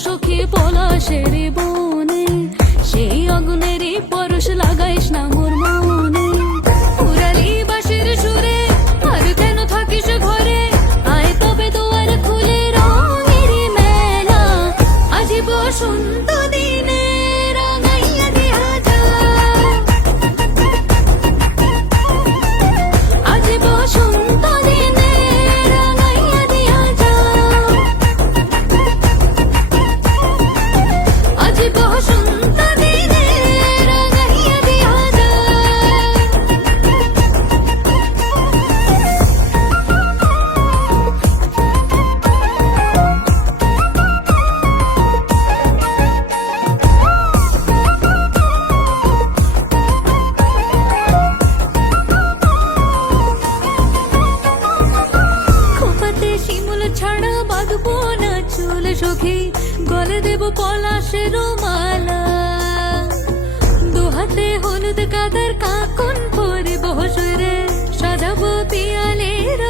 সখী পলাশের বনে, সেই অগ্নেরই পরশ লাগাইস না মোর মনে। পুরালি বাঁশির সুরে আর কেন থাকিস ঘরে, আয় তবে দুয়ার খুলে রঙেরই মেলা। আজি বসন্ত দিনে রাঙাইয়া দিয়া যা, আজি বসন্ত দিনে রাঙাইয়া দিয়া যা, আজি বসন্ত দিনে রাঙাইয়া দিয়া যা। খোপাতে শিমুল ছাড়া বাঁধবো না চুল সখী, গলে দেব পলাশের মালা। দুহাতে হলুদ কাদার কাকন পরিব সুরে, সাজাবো পিয়ালের